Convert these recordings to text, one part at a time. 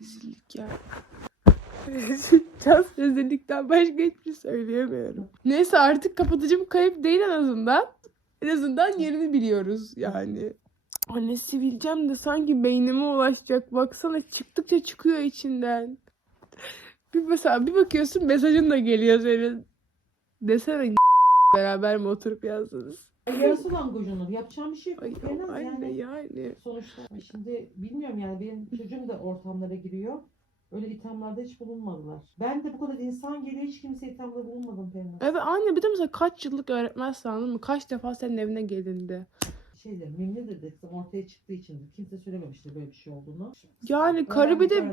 Rezillik ya. Rezillik, rezillikten başka hiçbir şey söyleyemiyorum. Neyse artık kapatıcım kayıp değil en azından. En azından yerini biliyoruz yani. Anne sivilcem de sanki beynime ulaşacak. Baksana çıktıkça çıkıyor içinden. Bir mesela bir bakıyorsun mesajın da geliyor senin. Desene beraber mi oturup yazdınız? Yarısı lan gocunur. Yapacağım bir şey yok. Ay Fena anne yani. yani. Sonuçta şimdi bilmiyorum yani benim çocuğum da ortamlara giriyor. Öyle ithamlarda hiç bulunmadılar. Ben de bu kadar insan geliyor hiç kimse ithamda bulunmadım Pembe. Evet anne bir de mesela kaç yıllık öğretmensin anladın mı? Kaç defa senin evine gelindi. Şeyde Mimli'dir de kızım ortaya çıktığı için kimse söylememişti böyle bir şey olduğunu. Yani karı bir de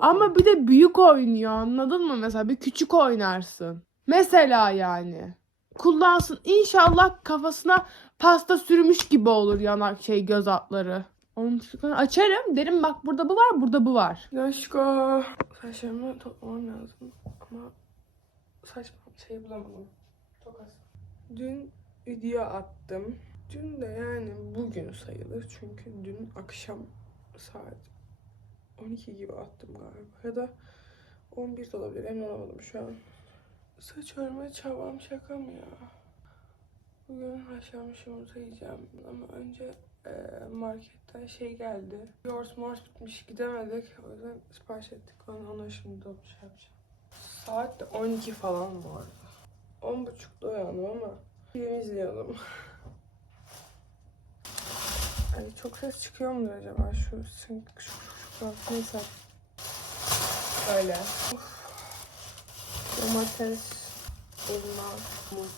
ama bir de büyük oynuyor anladın mı? Mesela bir küçük oynarsın. Mesela yani. Kullansın. İnşallah kafasına pasta sürmüş gibi olur yanak şey göz altları. Onun açarım. Derim bak burada bu var, burada bu var. Yaşko. Saçlarımı toplamam lazım. Ama saç şey bulamadım. Çok az. Dün video attım. Dün de yani bugün sayılır. Çünkü dün akşam saat 12 gibi attım galiba. Ya da 11 de olabilir. Emin olamadım şu an. Saç örme çabam şaka mı ya? Bugün haşlanmış yumurta yiyeceğim. Ama önce e, marketten şey geldi. Yoğurt mors bitmiş gidemedik. O yüzden sipariş ettik. Onu, onu şimdi dolmuş yapacağım. Saat de 12 falan bu arada. 10.30'da uyandım ama film izliyordum. Ay çok ses çıkıyor mudur acaba şu sink şu, şu, şu neyse. Böyle. Uf. Domates, elma, muz.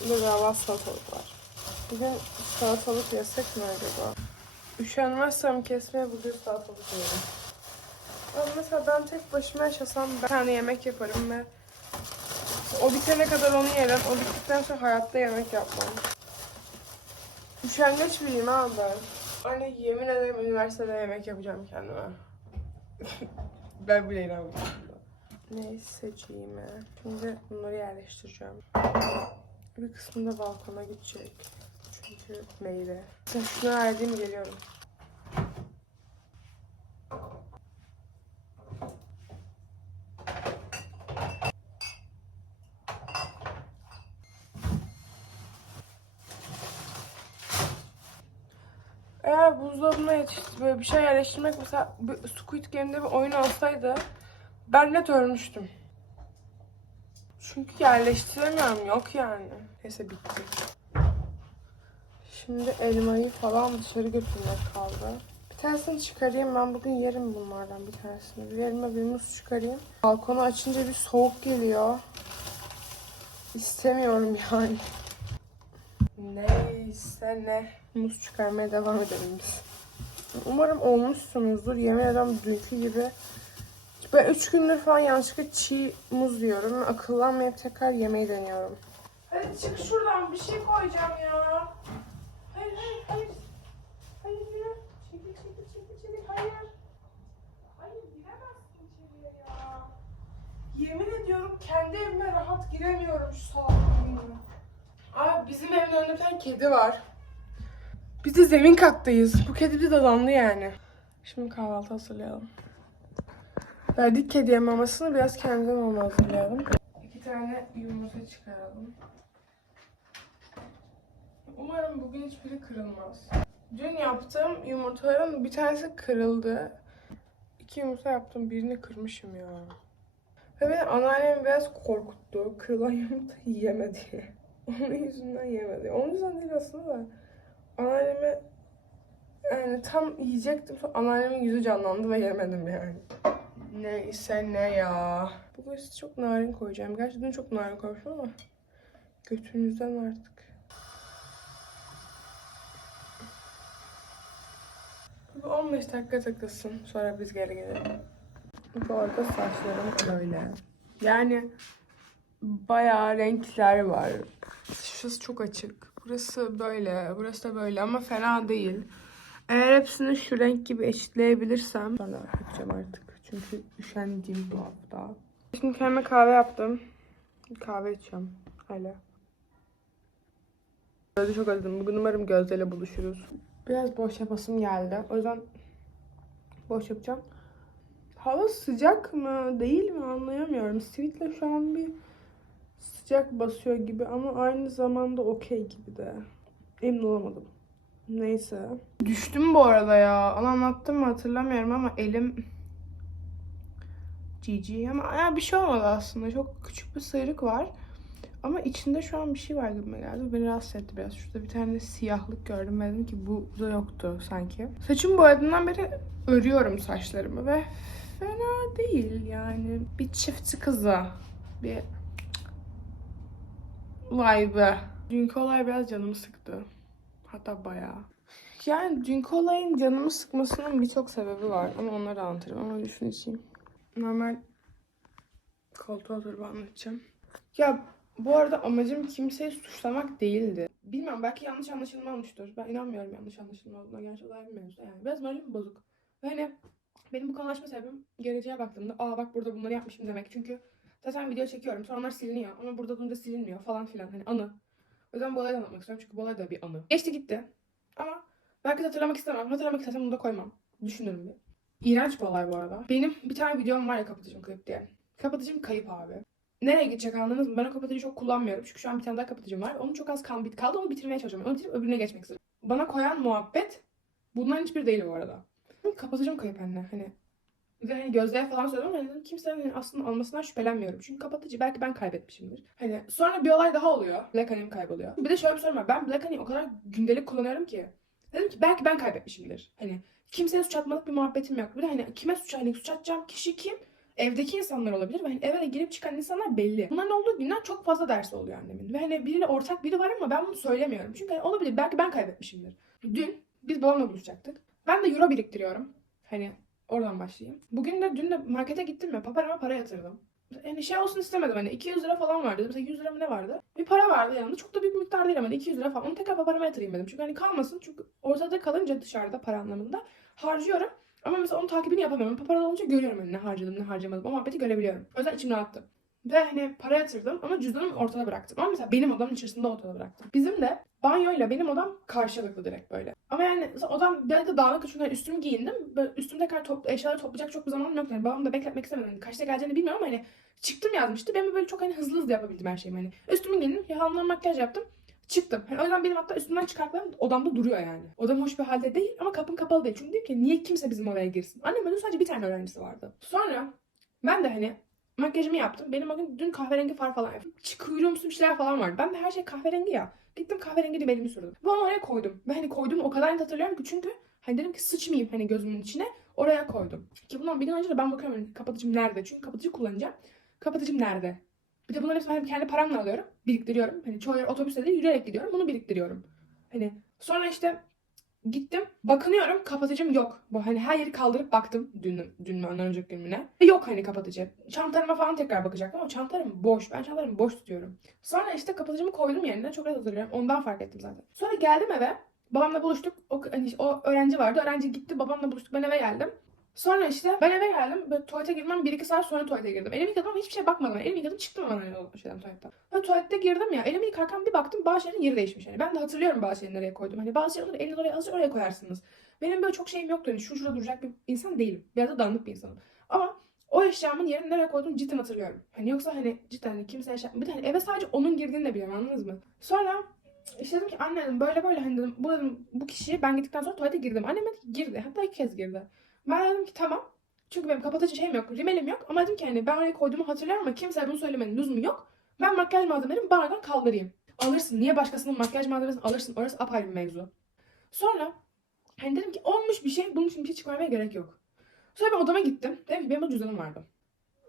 Burada galiba salatalık var. Bugün salatalık yesek mi acaba? Üşenmezsem kesmeye bugün salatalık yerim. Ama mesela ben tek başıma yaşasam bir tane yemek yaparım ve o bitene kadar onu yerim. O bittikten sonra hayatta yemek yapmam. Üşengeç biriyim abi ben. Anne yemin ederim üniversitede yemek yapacağım kendime. ben bile inanmıyorum. Ne seçeyim ya? Şimdi bunları yerleştireceğim. Bir kısmı da balkona gidecek. Çünkü meyve. Şunu verdiğim geliyorum. Eğer buzdolabına yetişti böyle bir şey yerleştirmek mesela bir Squid Game'de bir oyun olsaydı ben net ölmüştüm. Çünkü yerleştiremiyorum yok yani. Neyse bitti. Şimdi elmayı falan dışarı götürmek kaldı. Bir tanesini çıkarayım ben bugün yerim bunlardan bir tanesini. Bir elma bir muz çıkarayım. Balkonu açınca bir soğuk geliyor. İstemiyorum yani. Neyse ne. Muz çıkarmaya devam edelim biz. Umarım olmuşsunuzdur. Yemin ederim dünkü gibi. Ben 3 gündür falan yanlışlıkla çiğ muz yiyorum. Akıllanmayıp tekrar yemeği deniyorum. Hadi çık şuradan bir şey koyacağım ya. Hayır hayır hayır. Hayır yürü. Çekil çekil çekil çekil. Hayır. Hayır giremezsin içeriye ya. Yemin ediyorum kendi evime rahat giremiyorum şu salaklarımla. Abi bizim evin önünde bir tane kedi var. Biz de zemin kattayız. Bu kedi de dadandı yani. Şimdi kahvaltı hazırlayalım. Verdik kediye mamasını biraz kendimden onu hazırlayalım. İki tane yumurta çıkaralım. Umarım bugün hiçbiri kırılmaz. Dün yaptığım yumurtaların bir tanesi kırıldı. İki yumurta yaptım. Birini kırmışım ya. Ve beni anneannem biraz korkuttu. Kırılan yumurta yemedi. Onun yüzünden yemedi. Onun yüzünden değil aslında da. Anneanneme yani tam yiyecektim sonra anneannemin yüzü canlandı ve yemedim yani. Neyse ne ya. Bugün size çok narin koyacağım. Gerçi dün çok narin koymuşum ama götünüzden artık. Bu 15 dakika takılsın. Sonra biz geri gelelim. Bu arada saçlarım böyle. Yani bayağı renkler var. Şurası çok açık. Burası böyle, burası da böyle ama fena değil. Eğer hepsini şu renk gibi eşitleyebilirsem sonra yapacağım artık. Çünkü üşendiğim bu hafta. Şimdi kendime kahve yaptım. Kahve içiyorum. Hala. Gözde çok özledim. Bugün umarım Gözde'yle buluşuruz. Biraz boş yapasım geldi. O yüzden boş yapacağım. Hava sıcak mı değil mi anlayamıyorum. Sweet'le şu an bir sıcak basıyor gibi ama aynı zamanda okey gibi de. Emin olamadım. Neyse. Düştüm bu arada ya. Onu anlattım mı hatırlamıyorum ama elim GG ama ya bir şey olmadı aslında. Çok küçük bir sıyrık var. Ama içinde şu an bir şey var gibi geldi. Beni rahatsız etti biraz. Şurada bir tane siyahlık gördüm. Dedim ki bu da yoktu sanki. Saçım boyadığından beri örüyorum saçlarımı ve fena değil yani. Bir çiftçi kızı. Bir vay be. Dünkü olay biraz canımı sıktı. Hatta bayağı. Yani dünkü olayın canımı sıkmasının birçok sebebi var. Ama onları anlatırım. Ama düşün içeyim. Normal koltuğa oturup anlatacağım. Ya bu arada amacım kimseyi suçlamak değildi. Bilmiyorum belki yanlış anlaşılma olmuştur. Ben inanmıyorum yanlış anlaşılma olduğuna. Gerçi olay bir yani. Biraz moralim bozuk. Ve hani benim bu konulaşma sebebim geleceğe baktığımda aa bak burada bunları yapmışım demek. Çünkü zaten video çekiyorum sonra onlar siliniyor ama burada durunca silinmiyor falan filan. Hani anı. O yüzden bu olayı anlatmak istiyorum çünkü bu olay da bir anı. Geçti gitti. Ama belki hatırlamak istemem. Hatırlamak istesem bunu da koymam. Düşünürüm bir. İğrenç bir olay bu arada. Benim bir tane videom var ya kapatıcım kayıp diye. Kapatıcım kayıp abi. Nereye gidecek anladınız mı? Ben o kapatıcıyı çok kullanmıyorum. Çünkü şu an bir tane daha kapatıcım var. Onun çok az kan bit kaldı. Onu bitirmeye çalışıyorum. Onu bitirip öbürüne geçmek istiyorum. Bana koyan muhabbet bunların hiçbiri değil bu arada. Kapatıcım kayıp anne. Hani ve hani Gözde'ye falan söyledim ama dedim kimsenin hani aslında almasından şüphelenmiyorum. Çünkü kapatıcı belki ben kaybetmişimdir. Hani sonra bir olay daha oluyor. Black Honey'm kayboluyor. Bir de şöyle bir sorun var. Ben Black Honey'i o kadar gündelik kullanıyorum ki. Dedim ki belki ben kaybetmişimdir. Hani kimseye suç atmalık bir muhabbetim yok. Bir de hani kime suç, hani suç atacağım kişi kim? Evdeki insanlar olabilir ve hani eve de girip çıkan insanlar belli. Bunların olduğu günden çok fazla dersi oluyor annemin. Ve hani biriyle ortak biri var ama ben bunu söylemiyorum. Çünkü hani olabilir belki ben kaybetmişimdir. Dün biz babamla buluşacaktık. Ben de euro biriktiriyorum. Hani oradan başlayayım. Bugün de dün de markete gittim ya paparama para yatırdım. Yani şey olsun istemedim hani 200 lira falan vardı. Mesela 100 lira mı ne vardı? Bir para vardı yanında. Çok da büyük bir miktar değil ama hani 200 lira falan. Onu tekrar paparama yatırayım dedim. Çünkü hani kalmasın. Çünkü ortada kalınca dışarıda para anlamında harcıyorum. Ama mesela onun takibini yapamıyorum. Paparalı olunca görüyorum hani ne harcadım ne harcamadım. O muhabbeti görebiliyorum. O yüzden içim rahattı. Ve hani para yatırdım ama cüzdanımı ortada bıraktım. Ama mesela benim odamın içerisinde ortada bıraktım. Bizim de banyoyla benim odam karşılıklı direkt böyle. Ama yani odam biraz da dağınık çünkü hani üstümü giyindim. Böyle üstümde tekrar top, eşyaları toplayacak çok bir zamanım yok. Yani babamı da bekletmek istemedim. Hani kaçta geleceğini bilmiyorum ama hani çıktım yazmıştı. Ben böyle çok hani hızlı hızlı yapabildim her şeyimi. Hani üstümü giyindim. Yalanlar makyaj yaptım. Çıktım. Hani o yüzden benim hatta üstümden çıkartlarım odamda duruyor yani. Odam hoş bir halde değil ama kapım kapalı değil. Çünkü dedim ki niye kimse bizim oraya girsin? Annemin sadece bir tane öğrencisi vardı. Sonra ben de hani makyajımı yaptım. Benim o gün dün kahverengi far falan yaptım. Kuyruğumsu bir şeyler falan vardı. Ben de her şey kahverengi ya. Gittim kahverengi rimelimi sürdüm. Ve onu oraya koydum. Ve hani koydum o kadar net hatırlıyorum ki çünkü hani dedim ki sıçmayayım hani gözümün içine. Oraya koydum. Ki bundan bir gün önce de ben bakıyorum hani kapatıcım nerede? Çünkü kapatıcı kullanacağım. Kapatıcım nerede? Bir de bunların hepsini ben kendi paramla alıyorum. Biriktiriyorum. Hani çoğu yer otobüste değil yürüyerek gidiyorum. Bunu biriktiriyorum. Hani sonra işte gittim. Bakınıyorum kapatıcım yok. Bu hani her yeri kaldırıp baktım dün, dün mü ondan. Ve Yok hani kapatıcı. Çantalarıma falan tekrar bakacaktım ama çantalarım boş. Ben çantalarımı boş tutuyorum. Sonra işte kapatıcımı koydum yerine. Çok rahat hatırlıyorum. Ondan fark ettim zaten. Sonra geldim eve. Babamla buluştuk. O, hani o öğrenci vardı. Öğrenci gitti. Babamla buluştuk. Ben eve geldim. Sonra işte ben eve geldim. Böyle tuvalete girmem 1-2 saat sonra tuvalete girdim. Elimi yıkadım ama hiçbir şey bakmadım. Elimi yıkadım çıktım hemen hani o şeyden tuvaletten. Ve tuvalette girdim ya. Elimi yıkarken bir baktım bazı şeylerin yeri değişmiş. Yani ben de hatırlıyorum şeyleri nereye koydum. Hani bazı şeyleri elini oraya azıcık oraya koyarsınız. Benim böyle çok şeyim yoktu. Hani şu şurada duracak bir insan değilim. Biraz da dağınık bir insanım. Ama o eşyamın yerini nereye koydum cidden hatırlıyorum. Hani yoksa hani cidden hani kimse eşya... Bir de hani eve sadece onun girdiğini de biliyorum anladınız mı? Sonra işte dedim ki anne dedim böyle böyle hani dedim bu dedim bu kişi ben gittikten sonra tuvalete girdim. Annem dedi ki girdi. Hatta iki kez girdi. Ben dedim ki tamam. Çünkü benim kapatıcı şeyim yok, rimelim yok. Ama dedim ki hani ben oraya koyduğumu hatırlıyorum ama kimseye bunu söylemenin lüzumu yok. Ben makyaj malzemelerimi banyodan kaldırayım. Alırsın. Niye başkasının makyaj malzemesini alırsın? Orası apayrı bir mevzu. Sonra hani dedim ki olmuş bir şey. Bunun için bir şey çıkarmaya gerek yok. Sonra ben odama gittim. Dedim ki benim o cüzdanım vardı.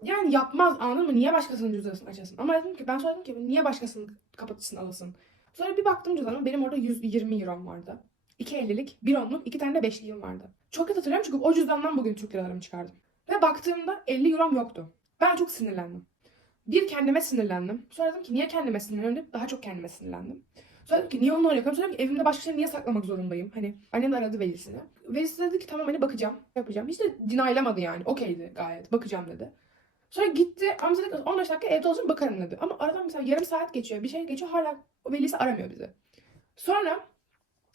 Yani yapmaz anladın mı? Niye başkasının cüzdanını açasın? Ama dedim ki ben söyledim ki niye başkasının kapatıcısını alasın? Sonra bir baktım cüzdanıma benim orada 120 eurom vardı. 2.50'lik, 1 onluk, 2 tane de 5'liğim vardı. Çok net hatırlıyorum çünkü o cüzdandan bugün Türk liralarımı çıkardım. Ve baktığımda 50 eurom yoktu. Ben çok sinirlendim. Bir kendime sinirlendim. Sonra dedim ki niye kendime sinirlendim? Daha çok kendime sinirlendim. Sonra dedim ki niye onunla öyle yapıyorum? Sonra dedim ki evimde başka şeyleri niye saklamak zorundayım? Hani annem aradı velisini. Velisi dedi ki tamam hani bakacağım. Yapacağım. Hiç de dinaylamadı yani. Okeydi gayet. Bakacağım dedi. Sonra gitti. Amca dedi ki 15 dakika evde olacağım bakarım dedi. Ama aradan mesela yarım saat geçiyor. Bir şey geçiyor. Hala velisi aramıyor bizi. Sonra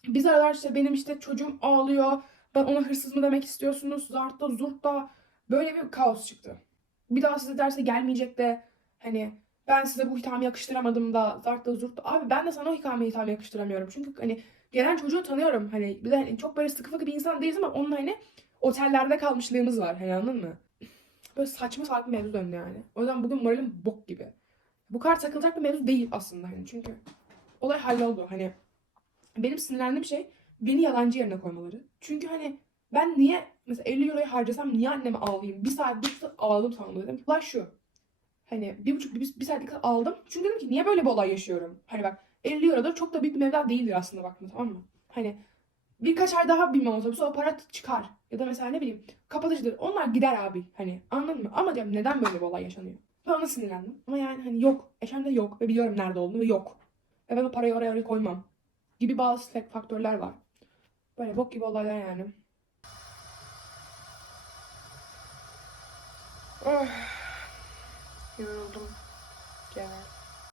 biz aralar benim işte çocuğum ağlıyor. Ben ona hırsız mı demek istiyorsunuz? Zart'ta, Zurt'ta böyle bir kaos çıktı. Bir daha size derse gelmeyecek de hani ben size bu hitamı yakıştıramadım da Zart'ta, Zurt'ta. Abi ben de sana o hitamı hitamı yakıştıramıyorum. Çünkü hani gelen çocuğu tanıyorum. Hani bir de hani çok böyle sıkı fıkı bir insan değiliz ama onunla hani otellerde kalmışlığımız var. Hani anladın mı? Böyle saçma bir mevzu döndü yani. O yüzden bugün moralim bok gibi. Bu kadar takılacak bir mevzu değil aslında hani çünkü olay halloldu. Hani benim sinirlendiğim şey beni yalancı yerine koymaları. Çünkü hani ben niye mesela 50 euroyu harcasam niye anneme ağlayayım? Bir saat bir saat ağladım sandım dedim. Olay şu. Hani bir buçuk bir, bir saatlik aldım. Çünkü dedim ki niye böyle bir olay yaşıyorum? Hani bak 50 euro da çok da büyük bir meblağ değildir aslında baktığında tamam mı? Hani birkaç ay daha bilmem olsa o para çıkar. Ya da mesela ne bileyim kapatıcıdır. Onlar gider abi. Hani anladın mı? Ama diyorum neden böyle bir olay yaşanıyor? Ben ona sinirlendim. Ama yani hani yok. Eşemde yok. Ve biliyorum nerede olduğunu ve yok. Ve ben o parayı oraya oraya koymam. Gibi bazı fak- faktörler var. Böyle bok gibi olaylar yani. Oh. Yoruldum. Genel.